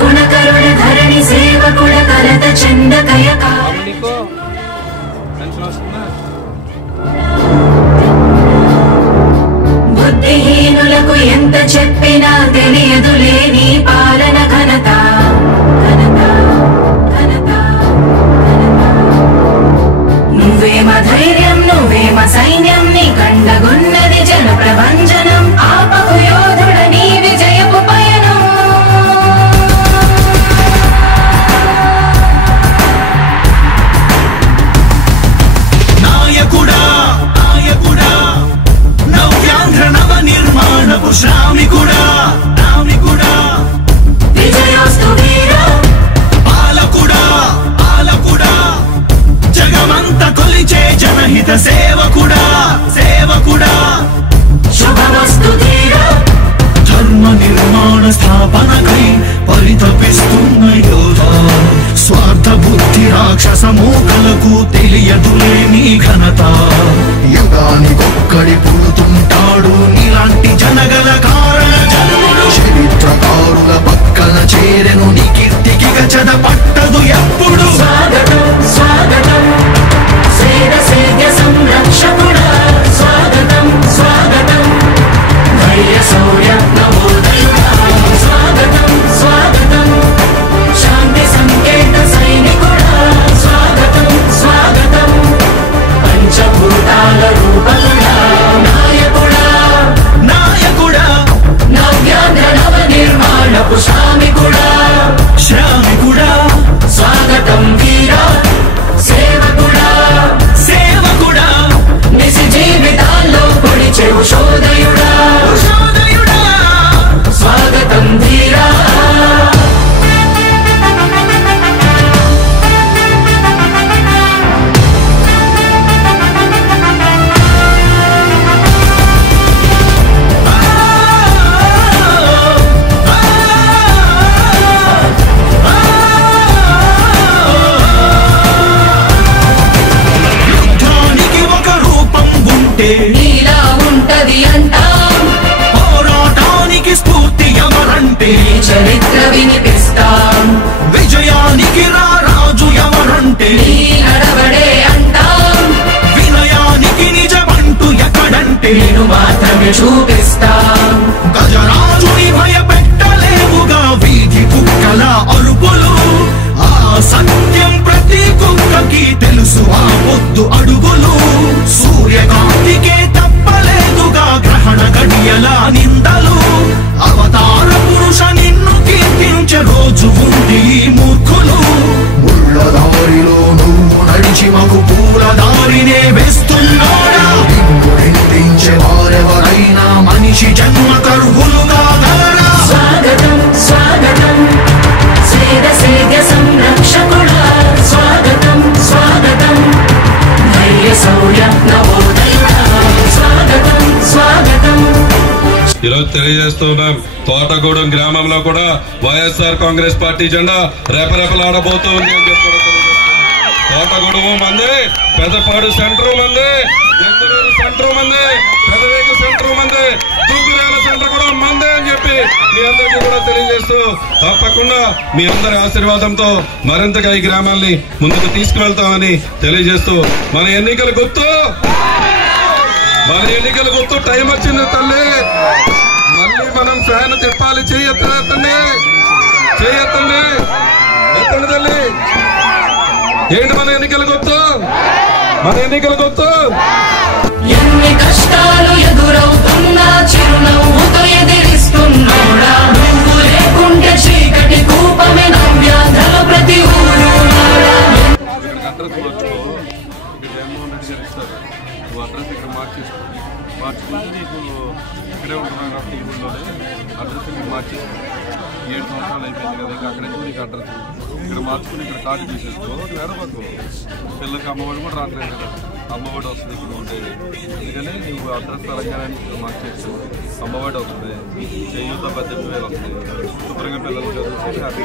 గుణకరుణ ధరణి సేవకుడ కరత చందకయక బుద్ధిహీనులకు ఎంత చెప్పినా తెలియదులే నీ పాలన ఘనత నువ్వేమ ధైర్యం నువ్వేమ సైన్యం నీ కండగున్నది జన ప్రభంజనం ఆపకు యోధుడ నీ విజయపు పయనం నాయకుడా నాయకుడా నవ్యాంధ్ర నవ నిర్మాణపు శ్రామికుడా రామికుడా విజయోస్తు వీరా పాలకుడా పాలకుడా జగమంత కొలిచే జనహిత సేవకుడా సేవకుడా శుభమస్తు ధీరా ధర్మ నిర్మాణ స్థాపనకై పరితపిస్తున్న యోధ స్వార్థ బుద్ధి రాక్షస మూకలకు తెలియదులే నీ ఘనత యుగానికొక్కడి పుడుతుంటాడు నీలాంటి జనగల కారణ జనుడు చరిత్రకారుల పక్కన చేరెను నీ కీర్తికి గచద పట్టదు ఎప్పుడు స్వాగతం స్వాగతం సేద సేద్య సంరక్షకుడా స్వాగతం స్వాగతం ధైర్య శౌర్య నవోదయుడా స్వాగతం స్వాగతం శాంతి సంకేత సైనికుడా స్వాగతం స్వాగతం పంచభూతాల రూపకుడా నాయకుడా నాయకుడా నవ్యాంధ్ర నవ నిర్మాణపు శ్రామికుడా శ్రామికుడా స్వాగతం వీరా సేవకుడా సేవకుడా నిజ జీవితాల్లో పొడిచెవు శోదయుడా ఉషోదయుడా స్వాగతం ధీరా యుద్ధానికి ఒక రూపం ఉంటే నీలా ఉంటది అంటాం పోరాటానికి స్ఫూర్తి ఎవరంటే నీ చరిత్ర వినిపిస్తాం విజయానికి రారాజు ఎవరంటే నీ నడవడే అంటాం వినయానికి నిజమంటూ ఎక్కడంటే నేను మాత్రమే చూపిస్తాం గజరాజుని భయపెట్టలేవుగా వీధి కుక్కల అరుపులు ఆ సత్యం ప్రతి కుక్కకి తెలుసు ఆ పొద్దు అడుగులు సూర్యకాంతికే తప్పలేదుగా గ్రహణ గడియల నిందలు అవతార పురుష నిన్ను కీర్తించే రోజు ఉంది ఈ మూర్ఖులు ముళ్ళ దారిలో నువ్వు నడిచి మగు పూల దారినే వేస్తున్నాడా నిన్ను నిందించే వారెవరైనా మనిషి జన్మ కరువులుగా గలరా స్వాగతం స్వాగతం సేద సేద్య సంరక్షకుడా స్వాగతం స్వాగతం ధైర్య శౌర్య నవోదయుడా స్వాగతం స్వాగతం ఈరోజు తెలియజేస్తున్నాం తోటగూడెం గ్రామంలో కూడా వైఎస్ఆర్ కాంగ్రెస్ పార్టీ జెండా రెపరెపలాడబోతుంది అని చెప్పి తోటగూడెం మంది పెద్దపాడు సెంటర్ మంది ఎందరూరు సెంటర్ మంది పెదవేగు సెంటర్ మంది తూకురేల సెంటర్ కూడా మందే అని చెప్పి మీ అందరికీ కూడా తెలియజేస్తూ తప్పకుండా మీ అందరి ఆశీర్వాదంతో మరింతగా ఈ గ్రామాల్ని ముందుకు తీసుకువెళ్తామని తెలియజేస్తూ మన ఎన్నికల గుర్తు టైం వచ్చింది తల్లి మళ్ళీ మనం ఫ్యాన్ తిప్పాలి చెయ్యెత్తండి చెయ్యెత్తండి ఎత్తండి తల్లి ఏంటి మన ఎన్నికల గుర్తు ఎన్ని కష్టాలు ఎదురవుతున్నా చిరునవ్వుతో ఎదిరిస్తున్నాడా నువ్వు లేకుంటే చీకటి కూపమే నవ్యాంధ్రల ప్రతి ఊరు అడ్రస్ ఇక్కడ మార్చుకుంటే నీకు ఇక్కడే ఉంటున్నాను కాబట్టి ఈ ఊళ్ళోనే అడ్రస్ మీకు మార్చేసుకో 7 సంవత్సరాలు అయిపోయింది కదా ఇంకా అక్కడే నీకు అడ్రస్ ఇక్కడ మార్చుకుని ఇక్కడ కార్డు తీసేసుకో వేరపక్కో పిల్లలకి అమ్మఒడి కూడా రావట్లేదు కదా అమ్మఒడి వస్తుంది ఇప్పుడు ఉండేది అందుకని నువ్వు అడ్రస్ తెలంగాణ మార్చేసుకో అమ్మఒడి వస్తుంది చేయూత 18,000 వస్తుంది శుభ్రంగా పిల్లలు చదువుతుంది హ్యాపీ